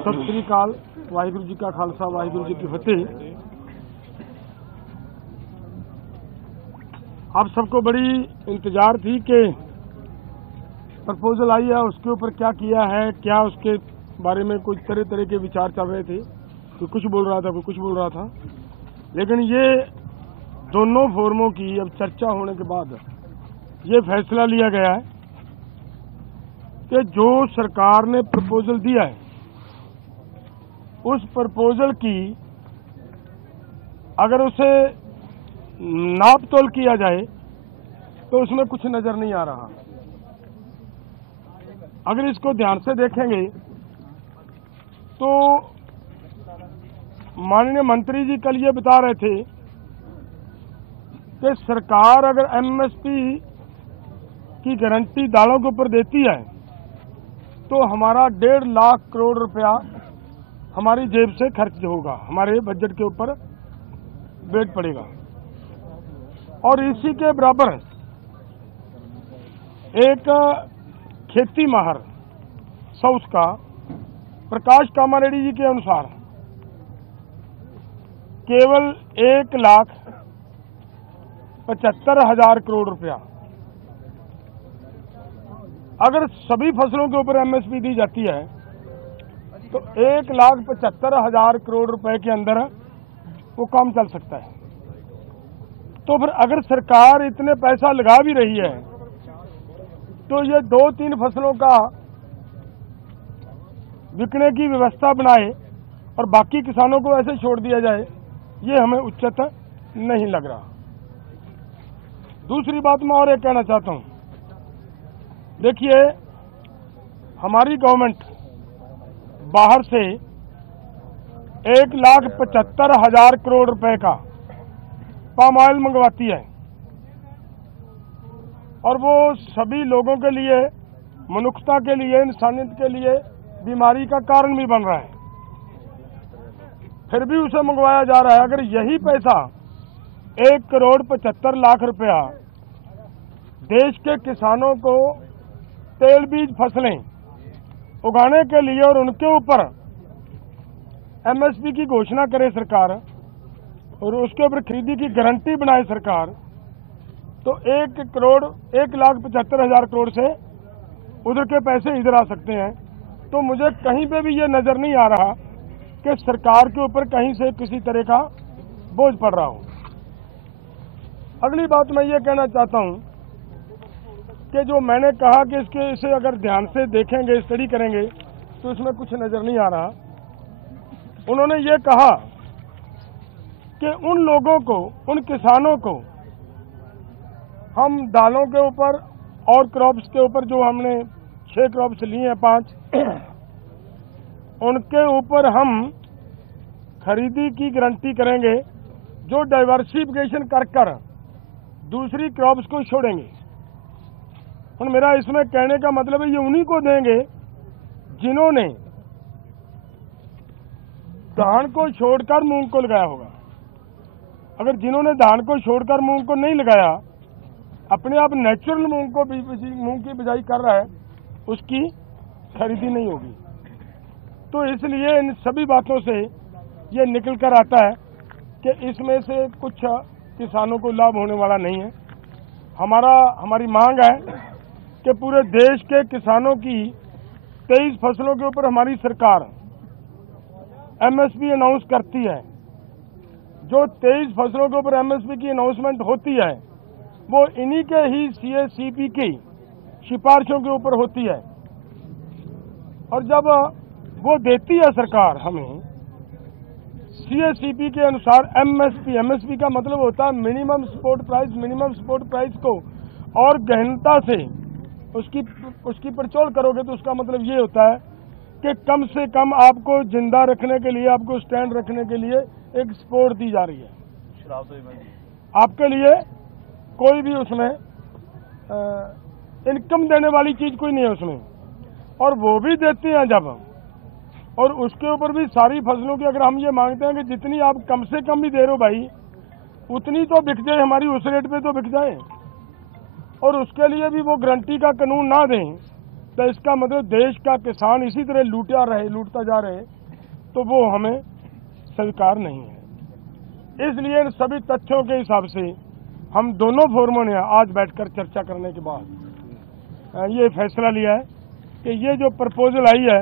सत श्री अकाल। वाहिगुरु जी का खालसा, वाहिगुरु जी की फतेह। आप सबको बड़ी इंतजार थी कि प्रपोजल आई है, उसके ऊपर क्या किया है, क्या उसके बारे में कुछ तरह तरह के विचार चल रहे थे। कोई कुछ बोल रहा था, कोई कुछ बोल रहा था, लेकिन ये दोनों फोरमों की अब चर्चा होने के बाद ये फैसला लिया गया है कि जो सरकार ने प्रपोजल दिया है उस प्रपोजल की अगर उसे नाप तोल किया जाए तो उसमें कुछ नजर नहीं आ रहा। अगर इसको ध्यान से देखेंगे तो माननीय मंत्री जी कल ये बता रहे थे कि सरकार अगर एमएसपी की गारंटी दालों के ऊपर देती है तो हमारा 1.5 लाख करोड़ रुपया हमारी जेब से खर्च होगा, हमारे बजट के ऊपर वेट पड़ेगा। और इसी के बराबर एक खेती माहर साउथ का प्रकाश कामारेड्डी जी के अनुसार केवल 1,75,000 करोड़ रुपया अगर सभी फसलों के ऊपर एमएसपी दी जाती है तो 1,75,000 करोड़ रुपए के अंदर वो काम चल सकता है। तो फिर अगर सरकार इतने पैसा लगा भी रही है तो ये 2-3 फसलों का बिकने की व्यवस्था बनाए और बाकी किसानों को ऐसे छोड़ दिया जाए, ये हमें उचित नहीं लग रहा। दूसरी बात मैं और एक कहना चाहता हूं, देखिए हमारी गवर्नमेंट बाहर से 1,75,000 करोड़ रुपए का पाम ऑयल मंगवाती है और वो सभी लोगों के लिए, मनुष्यता के लिए, इंसानियत के लिए बीमारी का कारण भी बन रहा है, फिर भी उसे मंगवाया जा रहा है। अगर यही पैसा 1,75,00,000 रुपया देश के किसानों को तेल बीज फसलें उगाने के लिए और उनके ऊपर एमएसपी की घोषणा करे सरकार और उसके ऊपर खरीदी की गारंटी बनाए सरकार, तो 1,75,000 करोड़ से उधर के पैसे इधर आ सकते हैं। तो मुझे कहीं पे भी ये नजर नहीं आ रहा कि सरकार के ऊपर कहीं से किसी तरह का बोझ पड़ रहा हो। अगली बात मैं ये कहना चाहता हूं कि जो मैंने कहा कि इसे अगर ध्यान से देखेंगे, स्टडी करेंगे तो इसमें कुछ नजर नहीं आ रहा। उन्होंने ये कहा कि उन लोगों को, उन किसानों को हम दालों के ऊपर और क्रॉप्स के ऊपर जो हमने 6 क्रॉप्स लिए हैं 5 उनके ऊपर हम खरीदी की गारंटी करेंगे जो डाइवर्सिफिकेशन कर दूसरी क्रॉप्स को छोड़ेंगे। और मेरा इसमें कहने का मतलब है ये उन्हीं को देंगे जिन्होंने धान को छोड़कर मूंग को लगाया होगा। अगर जिन्होंने धान को छोड़कर मूंग को नहीं लगाया, अपने आप नेचुरल मूंग की बिजाई कर रहा है, उसकी खरीदी नहीं होगी। तो इसलिए इन सभी बातों से ये निकल कर आता है कि इसमें से कुछ किसानों को लाभ होने वाला नहीं है। हमारी मांग है कि पूरे देश के किसानों की 23 फसलों के ऊपर हमारी सरकार एमएसपी अनाउंस करती है। जो 23 फसलों के ऊपर एमएसपी की अनाउंसमेंट होती है वो इन्हीं के ही सीएसीपी की सिफारिशों के ऊपर होती है। और जब वो देती है सरकार हमें सीएसीपी के अनुसार एमएसपी का मतलब होता है मिनिमम सपोर्ट प्राइस को और गहनता से उसकी पड़चोल करोगे तो उसका मतलब ये होता है कि कम से कम आपको जिंदा रखने के लिए, आपको स्टैंड रखने के लिए एक सपोर्ट दी जा रही है। आपके लिए कोई भी उसमें इनकम देने वाली चीज कोई नहीं है उसमें, और वो भी देते हैं जब, और उसके ऊपर भी सारी फसलों की अगर हम ये मांगते हैं कि जितनी आप कम से कम भी दे रहे हो भाई उतनी तो बिक जाए, हमारी उस रेट पे तो बिक जाए, और उसके लिए भी वो गारंटी का कानून ना दें तो इसका मतलब देश का किसान इसी तरह लूटता जा रहे, तो वो हमें स्वीकार नहीं है। इसलिए इन सभी तथ्यों के हिसाब से हम दोनों फोरमों ने आज बैठकर चर्चा करने के बाद ये फैसला लिया है कि ये जो प्रपोजल आई है,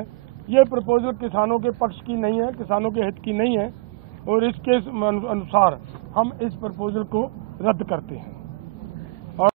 ये प्रपोजल किसानों के पक्ष की नहीं है, किसानों के हित की नहीं है, और इसके अनुसार हम इस प्रपोजल को रद्द करते हैं।